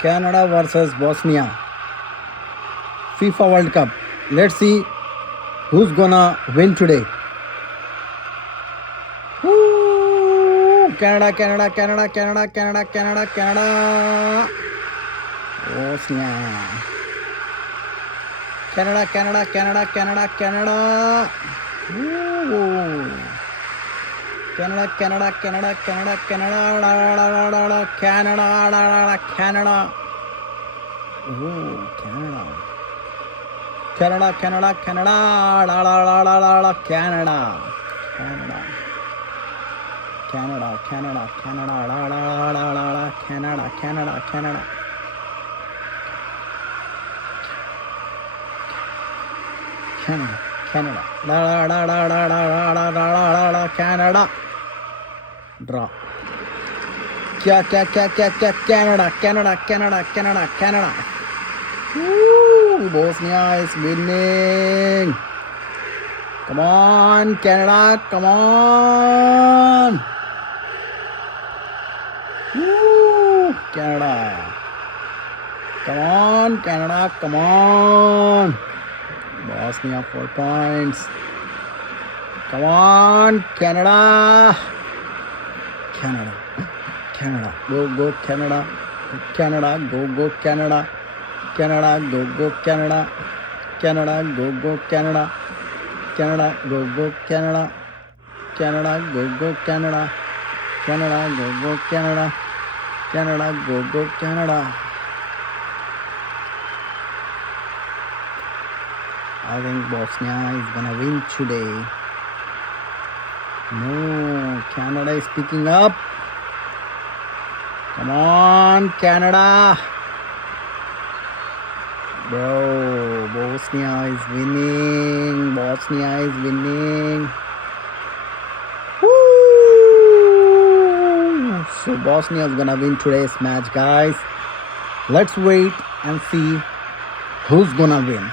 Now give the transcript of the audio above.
Canada versus Bosnia. FIFA World Cup. Let's see who's gonna win today. Woo! Canada, Canada, Canada, Canada, Canada, Canada, Canada. Bosnia. Canada, Canada, Canada, Canada, Canada. Woo! Canada, Canada, Canada, Canada, Canada, Canada, Canada, Canada. Oh, Canada. Canada, Canada, Canada, Canada, Canada, Canada, Canada, Canada, Canada, Canada, Canada. Canada, Canada, Canada. Draw. Canada, Canada, Canada, Canada, Canada. Woo! Bosnia is winning. Come on, Canada, come on. Woo! Canada. Come on, Canada, come on. Bosnia 4 points. Come on, Canada. Canada. Canada. Go Canada. Canada. Go Canada. Canada. Go Canada. Canada. Go Canada. Canada. Go Canada. Canada. Go Canada. Canada. Go Canada. Canada. Go Canada. I think Bosnia is gonna win today. No, Canada is picking up. Come on, Canada. Bro, Bosnia is winning. Bosnia is winning. Woo! So Bosnia is gonna win today's match, guys. Let's wait and see who's gonna win.